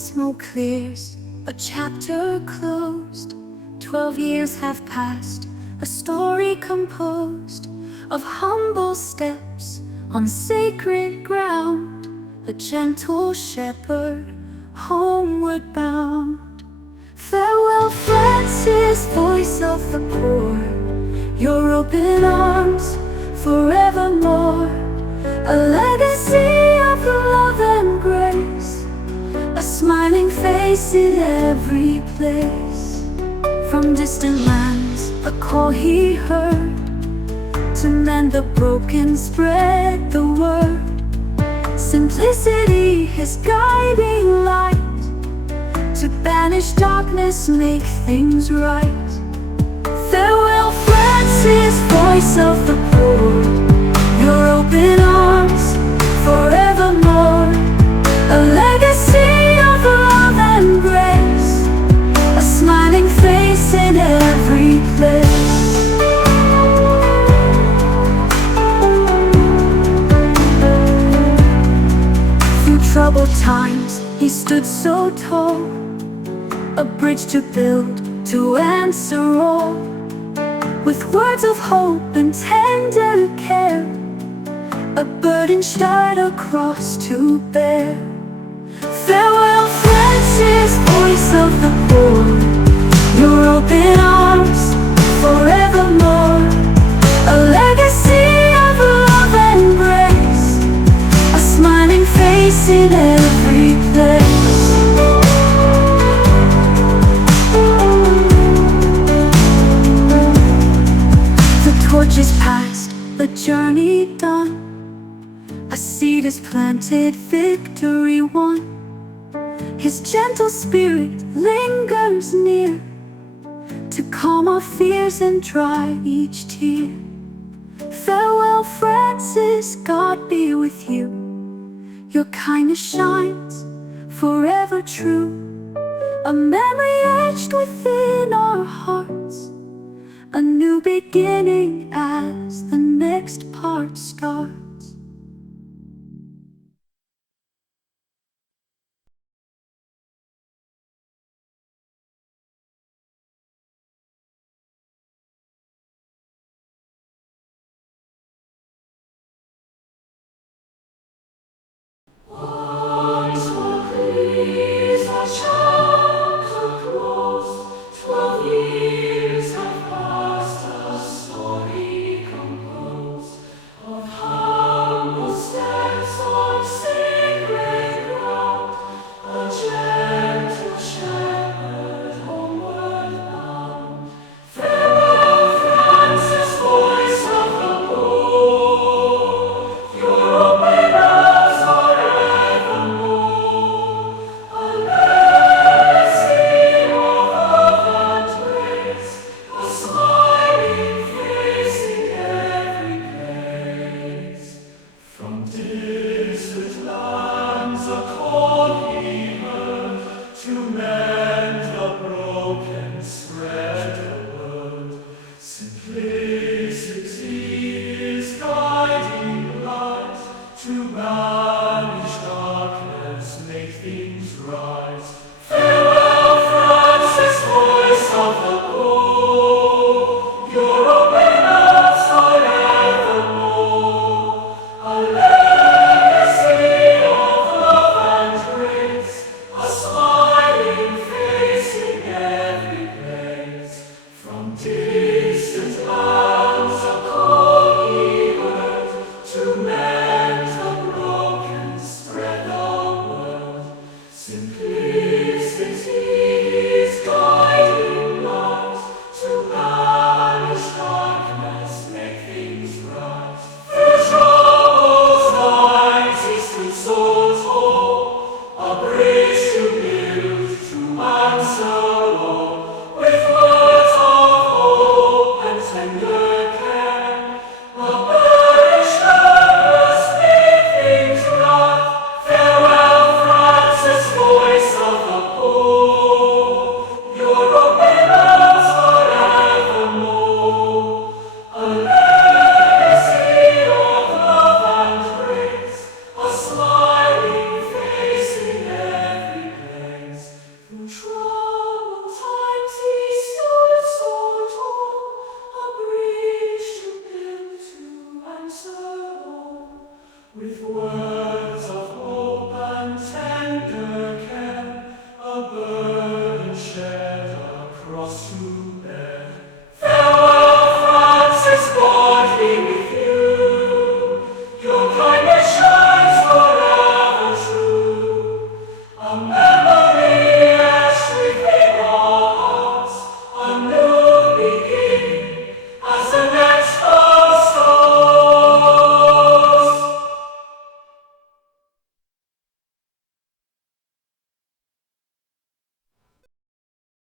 smoke clears, a chapter closed. 12 years have passed, a story composed of humble steps on sacred ground. A gentle shepherd, homeward bound. Farewell, Francis, voice of the poor. Your open arms forevermore. A legacy of love and grace, a smiling face in every place. From distant lands a call he heard, to mend the broken, spread the word. Simplicity his guiding light, to banish darkness, make things right. Farewell, Francis, voice of the poor. Your open arms forevermore. A legacy of love and grace, a smiling face in every place. Through troubled times he stood so tall, a bridge to build, to answer all, with words of hope and tender care. A burden shared across to bear. Farewell, Francis, voice of the poor. Your open arms forevermore. A legacy of love and grace, a smiling face in every place. The torch is passed, the journey done. A seed is planted, victory won. His gentle spirit lingers near, to calm our fears and dry each tear. Farewell, Francis, God be with you. Your kindness shines forever true, a memory etched within our hearts, a new beginning as the next part starts. Once more, please, our chapter closed. 12 years have passed, a story composed of humble steps on sacred ground. A gentle shepherd homeward bound. Farewell, Francis, voice of the poor. Your open arms forevermore. A legacy of love and grace, a smiling face in every place. From distant lands a call he heard, to mend the broken, spread the word. Simplicity is guiding light, to banish darkness, make things right. Farewell, Francis, voice of the poor. Your open arms forevermore. A legacy of love and grace, a smiling face in every place. From distant lands to bear.